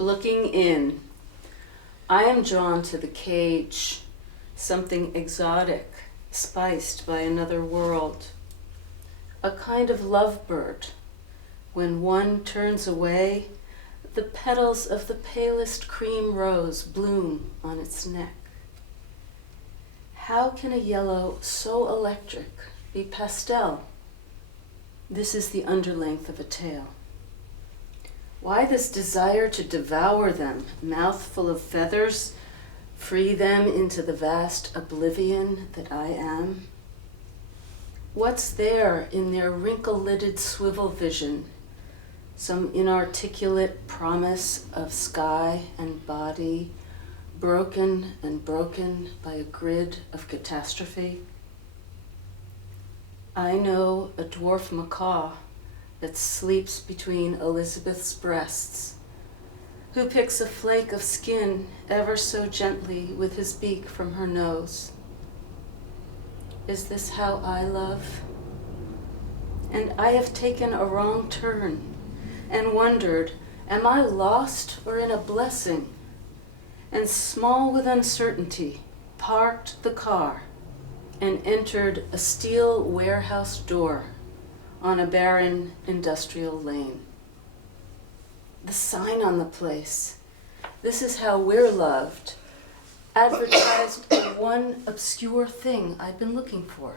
Looking in, I am drawn to the cage, something exotic, spiced by another world. A kind of lovebird. When one turns away, the petals of the palest cream rose bloom on its neck. How can a yellow so electric be pastel? This is the underlength of a tale. Why this desire to devour them, mouthful of feathers, free them into the vast oblivion that I am? What's there in their wrinkle-lidded swivel vision? Some inarticulate promise of sky and body, broken and broken by a grid of catastrophe? I know a dwarf macaw that sleeps between Elizabeth's breasts, who picks a flake of skin ever so gently with his beak from her nose. Is this how I love? And I have taken a wrong turn and wondered, am I lost or in a blessing? And small with uncertainty, parked the car and entered a steel warehouse door on a barren industrial lane. The sign on the place, this is how we're loved, advertised the one obscure thing I'd been looking for.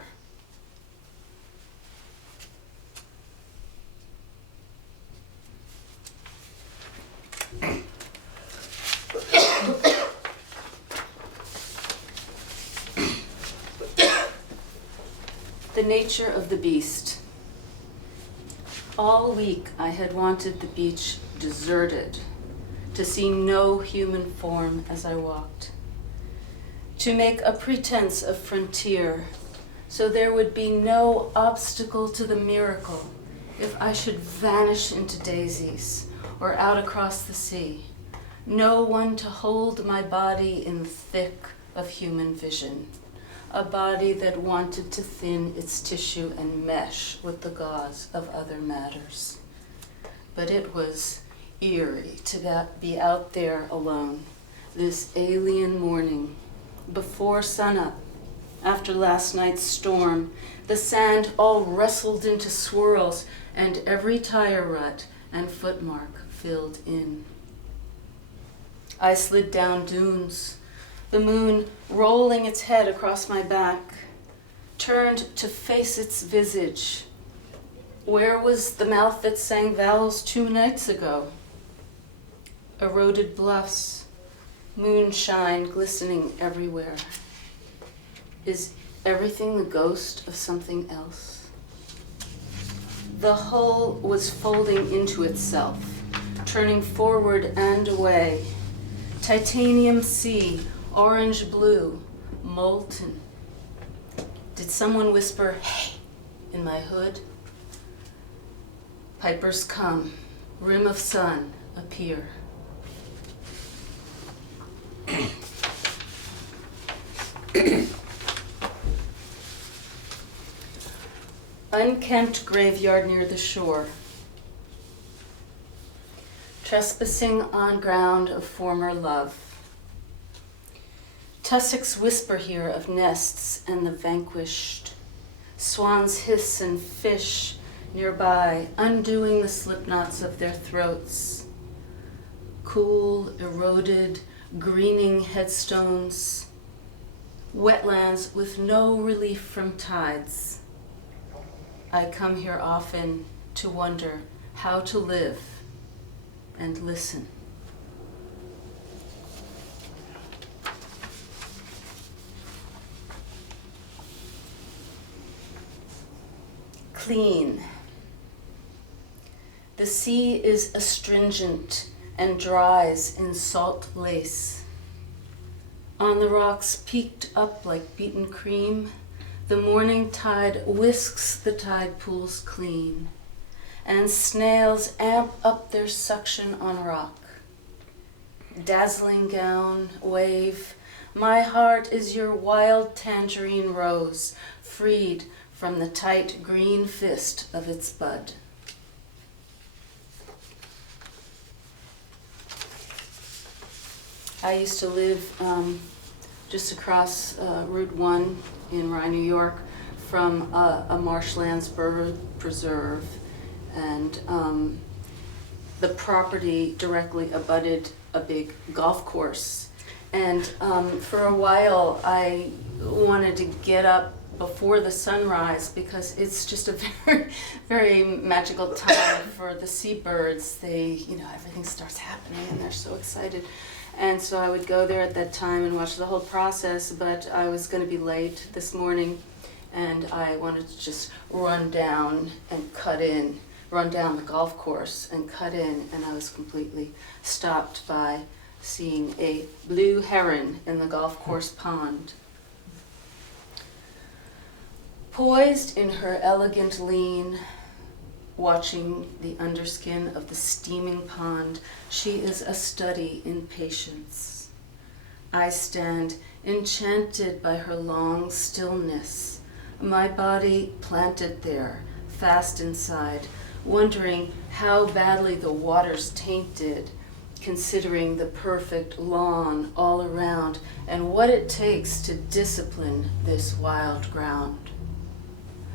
The nature of the beast. All week I had wanted the beach deserted, to see no human form as I walked, to make a pretense of frontier, so there would be no obstacle to the miracle if I should vanish into daisies or out across the sea. No one to hold my body in the thick of human vision, a body that wanted to thin its tissue and mesh with the gauze of other matters. But it was eerie to be out there alone, this alien morning, before sunup, after last night's storm, the sand all wrestled into swirls and every tire rut and footmark filled in. I slid down dunes, the moon rolling its head across my back, turned to face its visage. Where was the mouth that sang vowels 2 nights ago? Eroded bluffs, moonshine glistening everywhere. Is everything the ghost of something else? The whole was folding into itself, turning forward and away. Titanium sea, orange blue, molten. Did someone whisper, "Hey," in my hood? Pipers come, rim of sun appear. Unkempt graveyard near the shore. Trespassing on ground of former love. Tussocks whisper here of nests and the vanquished. Swans hiss and fish nearby, undoing the slipknots of their throats. Cool, eroded, greening headstones. Wetlands with no relief from tides. I come here often to wonder how to live and listen. Clean. The sea is astringent and dries in salt lace. On the rocks peaked up like beaten cream, the morning tide whisks the tide pools clean, and snails amp up their suction on rock. Dazzling gown, wave, my heart is your wild tangerine rose, freed from the tight green fist of its bud. I used to live just across Route 1 in Rye, New York, from a marshlands bird preserve, and the property directly abutted a big golf course. And for a while I wanted to get up before the sunrise because it's just a very, very magical time for the seabirds. They, everything starts happening and they're so excited. And so I would go there at that time and watch the whole process, but I was going to be late this morning and I wanted to just run down the golf course and cut in, and I was completely stopped by seeing a blue heron in the golf course pond. Poised in her elegant lean, watching the underskin of the steaming pond, she is a study in patience. I stand enchanted by her long stillness, my body planted there, fast inside, wondering how badly the water's tainted, considering the perfect lawn all around and what it takes to discipline this wild ground.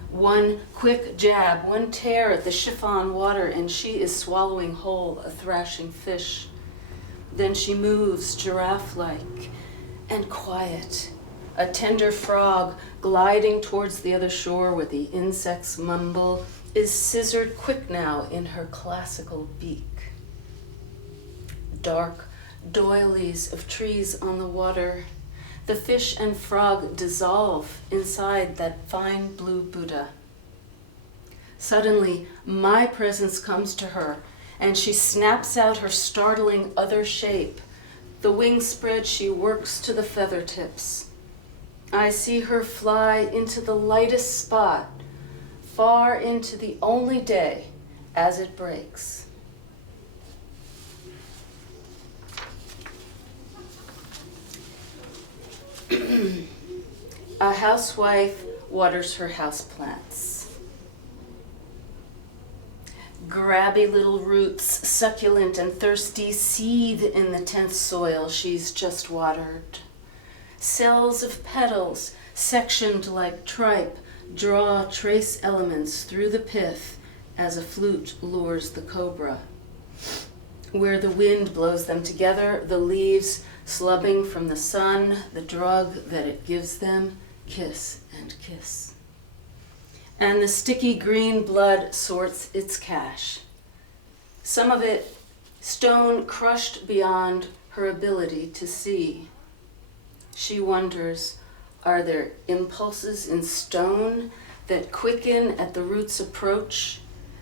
One quick jab, one tear at the chiffon water, and she is swallowing whole a thrashing fish. Then she moves giraffe-like and quiet, a tender frog gliding towards the other shore where the insects mumble, is scissored quick now in her classical beak. Dark doilies of trees on the water, the fish and frog dissolve inside that fine blue Buddha. Suddenly, my presence comes to her, and she snaps out her startling other shape. The wing spread, she works to the feather tips. I see her fly into the lightest spot, far into the only day as it breaks. A housewife waters her houseplants. Grabby little roots, succulent and thirsty, seethe in the tense soil she's just watered. Cells of petals, sectioned like tripe, draw trace elements through the pith as a flute lures the cobra. Where the wind blows them together, the leaves slubbing from the sun, the drug that it gives them, kiss and kiss. And the sticky green blood sorts its cache. Some of it stone crushed beyond her ability to see. She wonders, are there impulses in stone that quicken at the root's approach,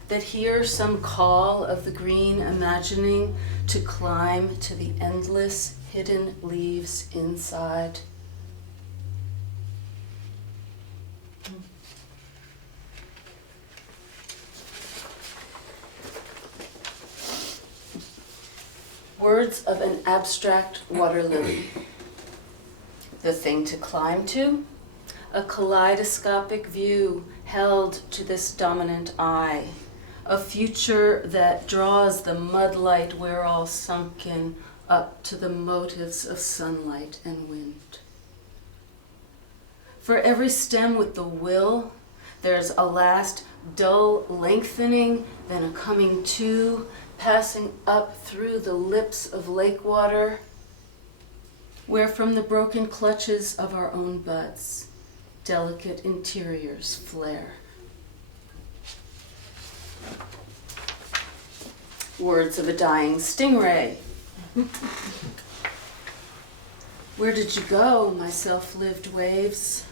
that hear some call of the green imagining to climb to the endless hidden leaves inside? Words of an abstract water lily. The thing to climb to? A kaleidoscopic view held to this dominant eye. A future that draws the mudlight we're all sunken up to the motives of sunlight and wind. For every stem with the will, there's a last dull lengthening, then a coming to, passing up through the lips of lake water, where from the broken clutches of our own buds, delicate interiors flare. Words of a dying stingray. Where did you go, my self-lived waves?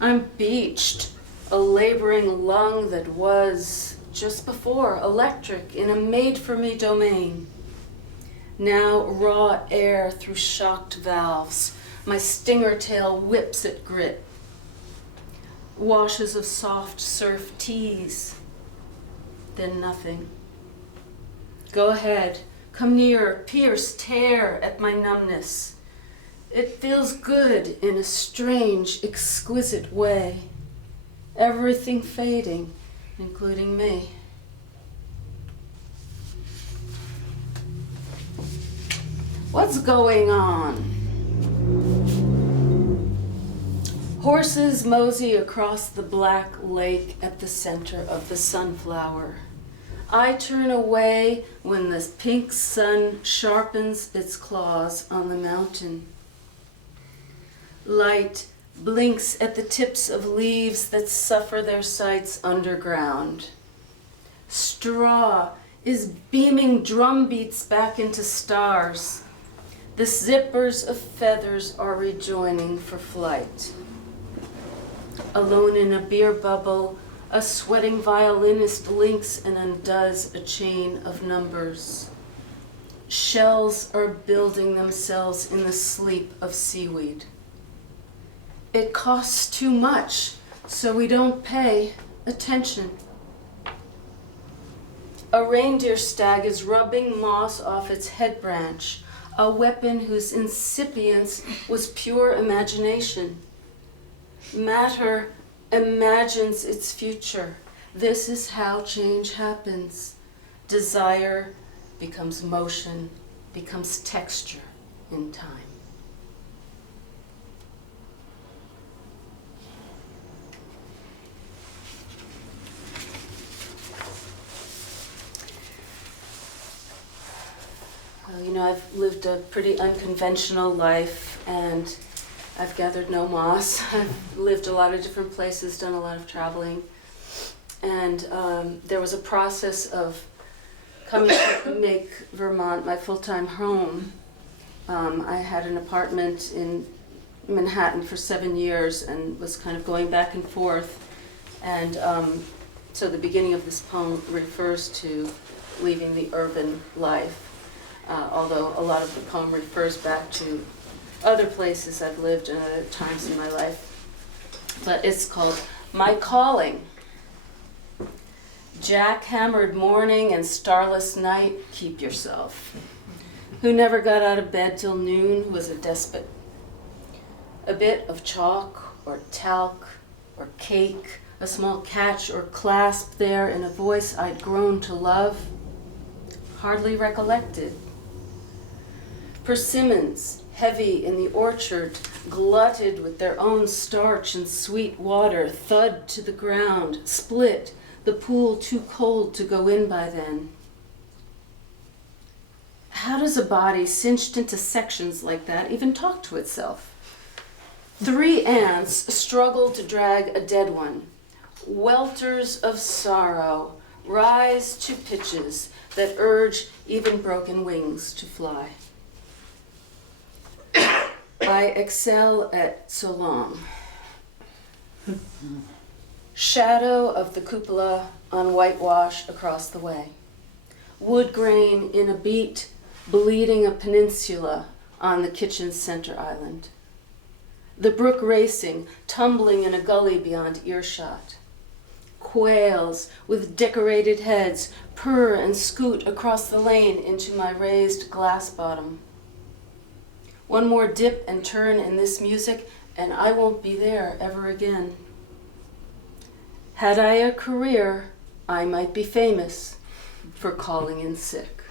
I'm beached, a laboring lung that was, just before, electric in a made-for-me domain. Now raw air through shocked valves, my stinger tail whips at grit. Washes of soft surf tease, then nothing. Go ahead, come near, pierce, tear at my numbness. It feels good in a strange, exquisite way. Everything fading, including me. What's going on? Horses mosey across the black lake at the center of the sunflower. I turn away when the pink sun sharpens its claws on the mountain. Light blinks at the tips of leaves that suffer their sights underground. Straw is beaming drum beats back into stars. The zippers of feathers are rejoining for flight. Alone in a beer bubble, a sweating violinist links and undoes a chain of numbers. Shells are building themselves in the sleep of seaweed. It costs too much, so we don't pay attention. A reindeer stag is rubbing moss off its head branch, a weapon whose incipience was pure imagination. Matter imagines its future. This is how change happens. Desire becomes motion, becomes texture in time. Well, I've lived a pretty unconventional life, and I've gathered no moss. I've lived a lot of different places, done a lot of traveling. And there was a process of coming to make Vermont my full-time home. I had an apartment in Manhattan for 7 years and was kind of going back and forth. And so the beginning of this poem refers to leaving the urban life, although a lot of the poem refers back to other places I've lived and other times in my life. But it's called My Calling. Jackhammered morning and starless night, keep yourself. Who never got out of bed till noon was a despot. A bit of chalk or talc or cake, a small catch or clasp there in a voice I'd grown to love, hardly recollected. Persimmons, heavy in the orchard, glutted with their own starch and sweet water, thud to the ground, split, the pool too cold to go in by then. How does a body cinched into sections like that even talk to itself? 3 ants struggle to drag a dead one. Welters of sorrow rise to pitches that urge even broken wings to fly. I excel at so long. Shadow of the cupola on whitewash across the way. Wood grain in a beat, bleeding a peninsula on the kitchen's center island. The brook racing, tumbling in a gully beyond earshot. Quails with decorated heads purr and scoot across the lane into my raised glass bottom. One more dip and turn in this music, and I won't be there ever again. Had I a career, I might be famous for calling in sick.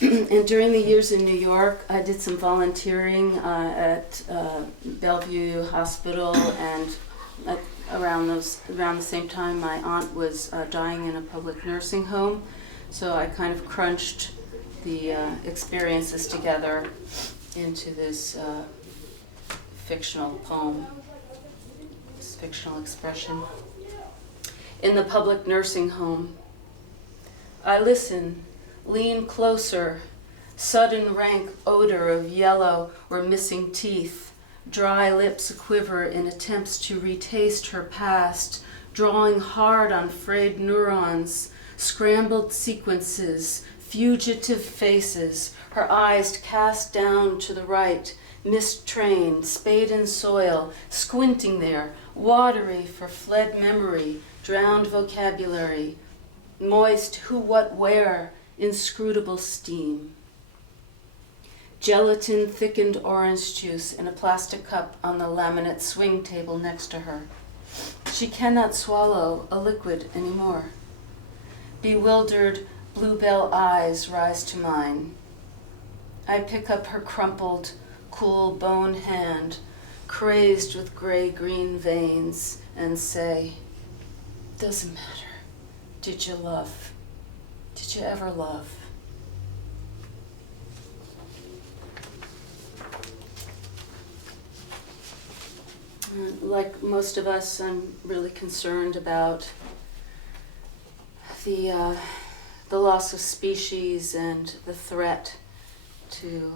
And during the years in New York, I did some volunteering at Bellevue Hospital, and around the same time, my aunt was dying in a public nursing home. So I kind of crunched the experiences together into this fictional poem, this fictional expression. In the public nursing home, I listen, lean closer, sudden rank odor of yellow or missing teeth, dry lips a-quiver in attempts to retaste her past, drawing hard on frayed neurons, scrambled sequences, fugitive faces, her eyes cast down to the right, mistrained, spade in soil, squinting there, watery for fled memory, drowned vocabulary, moist who, what, where, inscrutable steam. Gelatin thickened orange juice in a plastic cup on the laminate swing table next to her. She cannot swallow a liquid anymore. Bewildered bluebell eyes rise to mine. I pick up her crumpled, cool bone hand, crazed with gray-green veins, and say, "Doesn't matter. Did you love? Did you ever love?" Like most of us, I'm really concerned about the loss of species and the threat to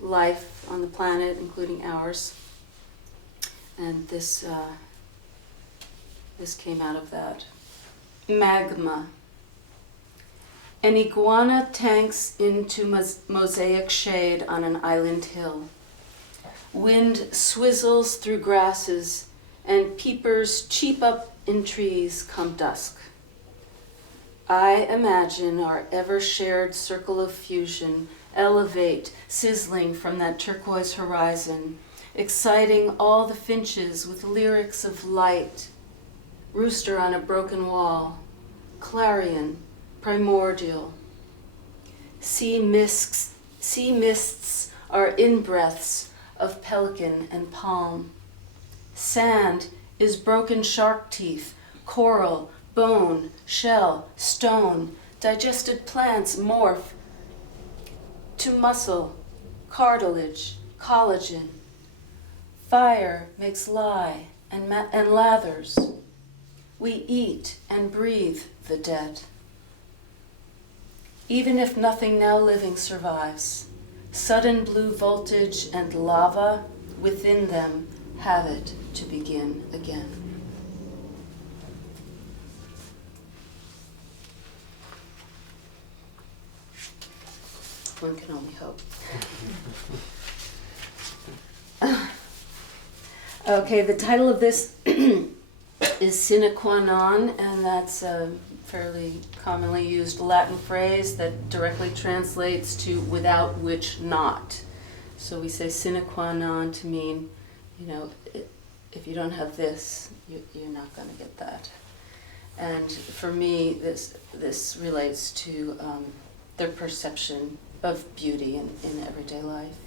life on the planet, including ours. And this came out of that. Magma. An iguana tanks into mosaic shade on an island hill. Wind swizzles through grasses, and peepers cheep up in trees come dusk. I imagine our ever-shared circle of fusion elevate, sizzling from that turquoise horizon, exciting all the finches with lyrics of light. Rooster on a broken wall, clarion, primordial. Sea mists are in-breaths of pelican and palm. Sand is broken shark teeth, coral, bone, shell, stone. Digested plants morph to muscle, cartilage, collagen. Fire makes lye and lathers. We eat and breathe the dead. Even if nothing now living survives, sudden blue voltage and lava within them have it to begin again. One can only hope. Okay, the title of this is sine qua non, and that's a fairly commonly used Latin phrase that directly translates to without which not. So we say sine qua non to mean, if you don't have this, you're not going to get that. And for me, this relates to their perception of beauty in everyday life.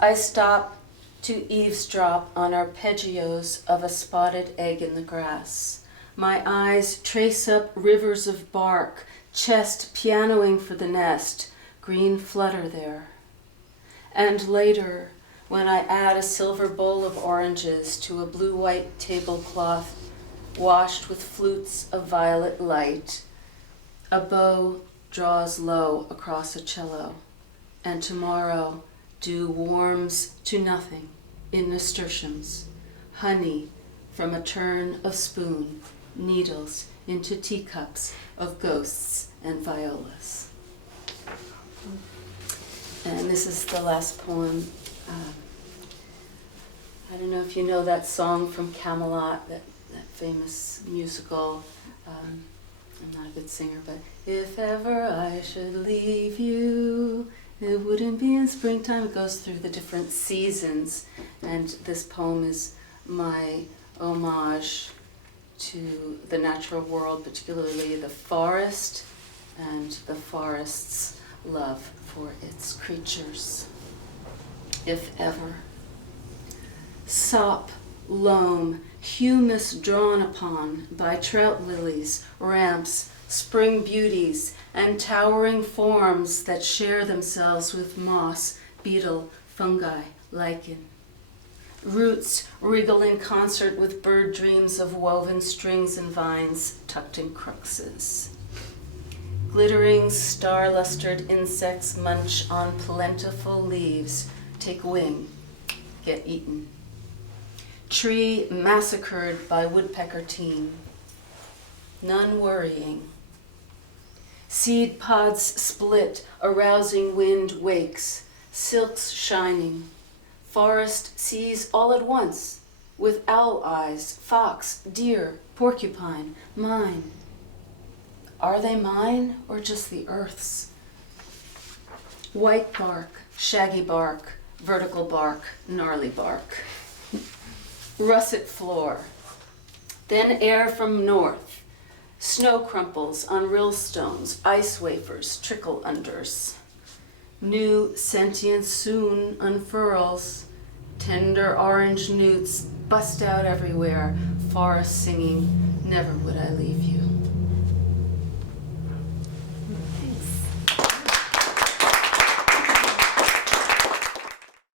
I stop to eavesdrop on arpeggios of a spotted egg in the grass. My eyes trace up rivers of bark, chest pianoing for the nest, green flutter there. And later, when I add a silver bowl of oranges to a blue-white tablecloth washed with flutes of violet light, a bow draws low across a cello, and tomorrow dew warms to nothing in nasturtiums, honey from a turn of spoon, needles into teacups of ghosts and violas. And this is the last poem. I don't know if you know that song from Camelot, that famous musical. I'm not a good singer, but if ever I should leave you, it wouldn't be in springtime. It goes through the different seasons, and this poem is my homage to the natural world, particularly the forest and the forest's love for its creatures. If ever. Sop, loam, humus drawn upon by trout lilies, ramps, spring beauties, and towering forms that share themselves with moss, beetle, fungi, lichen. Roots wriggle in concert with bird dreams of woven strings and vines tucked in cruxes. Glittering, star-lustered insects munch on plentiful leaves, take wing, get eaten. Tree massacred by woodpecker teen, none worrying. Seed pods split, a rousing wind wakes, silks shining. Forest sees all at once, with owl eyes, fox, deer, porcupine, mine. Are they mine or just the earth's? White bark, shaggy bark, vertical bark, gnarly bark. russet floor. Then air from north. Snow crumples on rill stones, ice wafers trickle unders. New sentience soon unfurls. Tender orange newts bust out everywhere. Forest singing, never would I leave you.